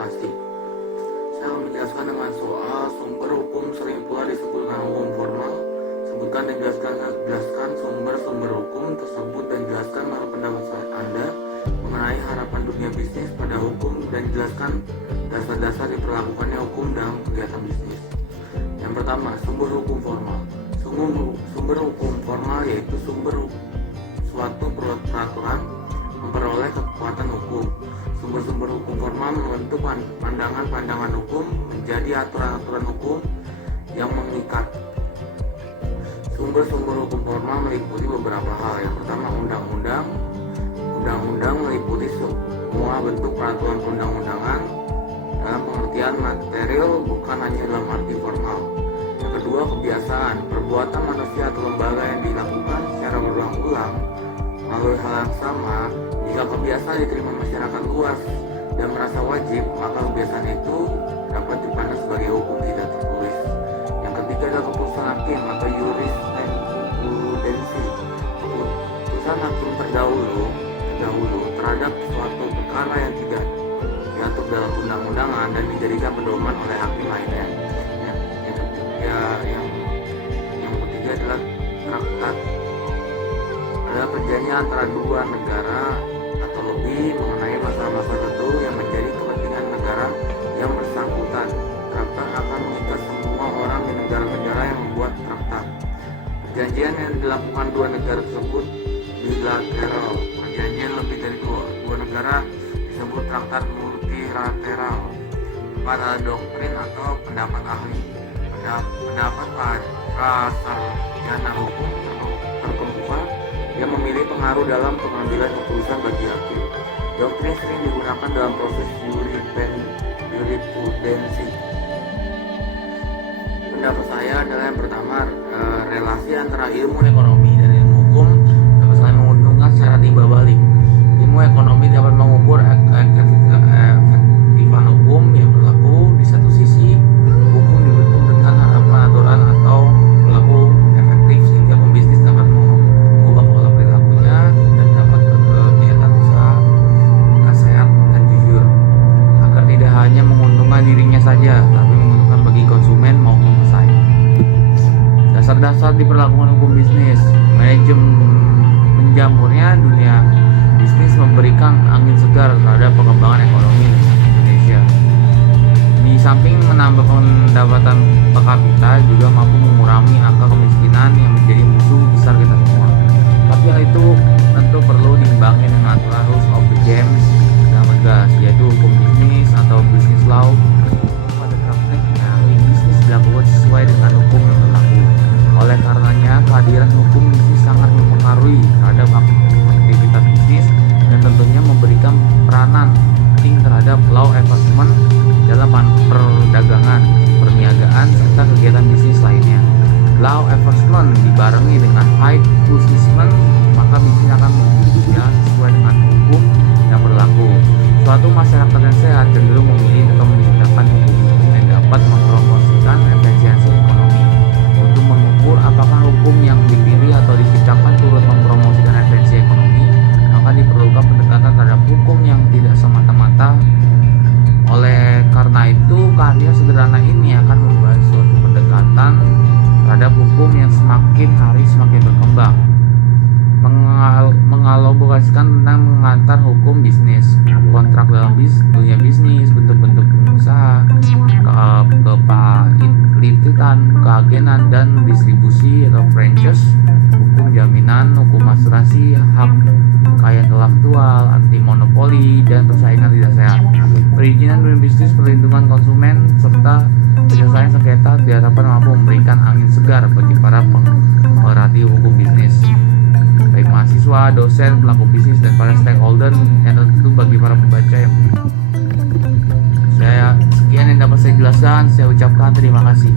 advokasi. Saya akan menjelaskan dengan soal sumber hukum, sering pula disebut dengan hukum formal. Sebutkan dan jelaskan sumber-sumber hukum tersebut dan jelaskan menurut pendapat Anda mengenai harapan dunia bisnis pada hukum dan jelaskan dasar-dasar diperlakukannya hukum dalam kegiatan bisnis. Yang pertama, sumber hukum formal. Sumber hukum formal yaitu sumber suatu peraturan memperoleh kekuatan hukum. Sumber-sumber hukum formal membentuk pandangan hukum menjadi aturan-aturan hukum yang mengikat. Sumber-sumber hukum formal meliputi beberapa hal. Yang pertama, undang-undang. Undang-undang meliputi semua bentuk peraturan perundang-undangan dalam pengertian material, bukan hanya dalam arti formal. Yang kedua, kebiasaan. Perbuatan manusia atau lembaga yang dilakukan secara berulang-ulang melalui hal yang sama. Jika kebiasaan diterima masyarakat luas dan merasa wajib, maka kebiasaan itu dapat dipandang sebagai hukum tidak tertulis. Yang ketiga adalah keputusan hakim atau jurisprudensi. Keputusan hakim terdahulu terhadap suatu perkara yang tidak diatur dalam undang-undangan dan dijadikan pedoman oleh hakim lainnya. Yang ketiga adalah traktat. Adalah perjanjian antara dua negara atau lebih mengenai masalah-masalah tertentu yang menjadi kepentingan negara yang bersangkutan. Traktat akan mengikat semua orang di negara-negara yang membuat traktat. Perjanjian yang dilakukan dua negara tersebut bilateral. Perjanjian lebih dari dua negara disebut traktat multilateral. Pada doktrin atau pendapat ahli. Pendapat prasarjana hukum terkemuka yang memilih pengaruh dalam pengambilan keputusan bagi hakim. Doktrin sering digunakan dalam proses jurisprudensi. Pendapat saya adalah yang pertama, relasi antara ilmu ekonomi dan ilmu hukum dapat saling menguntungkan secara timbal balik. Ilmu ekonomi dapat mengukur keefektifan hukum yang berlaku. Di satu sisi, hukum dibentuk dengan harapan aturan atau berlaku efektif sehingga pembisnis dapat mengubah pola perilakunya dan dapat berkegiatan usaha dengan sehat dan jujur, agar tidak hanya menguntungkan dirinya saja, tapi menguntungkan bagi konsumen maupun pesaing. Dasar-dasar diperlakukan hukum bisnis. Menjamurnya dunia bisnis memberikan angin segar terhadap pengembangan ekonomi Indonesia. Di samping menambah pendapatan per kapita, juga mampu mengurangi angka kemiskinan yang menjadi musuh besar kita semua. Tapi hal itu tentu perlu diimbangi dengan aturan rules of the game yang tegas, yaitu hukum bisnis atau business law. Pada prakteknya, bisnis dilakukan sesuai dengan hukum yang berlaku. Oleh karenanya, kehadiran hukum bisnis sangat mempengaruhi terhadap aktivitas bisnis dan tentunya memberikan peranan penting terhadap law enforcement dalam perdagangan, perniagaan, serta kegiatan bisnis lainnya. Law enforcement dibarengi dengan high enforcement, maka bisnis akan berjalan sesuai dengan hukum yang berlaku. Suatu masyarakat yang sehat cenderung memilih atau menciptakan hukum yang dapat mempromosikan efisiensi ekonomi. Untuk mengukur apakah hukum yang dipilih atau diciptakan turut mempromosikan efisiensi ekonomi, maka diperlukan pendekatan terhadap hukum yang tidak semata-mata. Oleh karena itu, kehadiran sederhana ini akan membahas suatu pendekatan terhadap hukum yang semakin hari semakin berkembang, mengelaborasikan tentang mengantar hukum bisnis, kontrak dalam dunia bisnis, bentuk-bentuk pengusaha, kepahititan, keagenan dan distribusi atau franchise, hukum jaminan, hukum asuransi, hak kekayaan intelektual, anti monopoli dan persaingan tidak sehat, perizinan dunia bisnis, perlindungan konsumen, serta penyelesaian sengketa diharapkan mampu memberikan angin segar bagi para pemerhati hukum bisnis, baik mahasiswa, dosen, pelaku bisnis, dan para stakeholder, yang tentu bagi para pembaca yang sekian yang dapat saya jelaskan. Saya ucapkan terima kasih.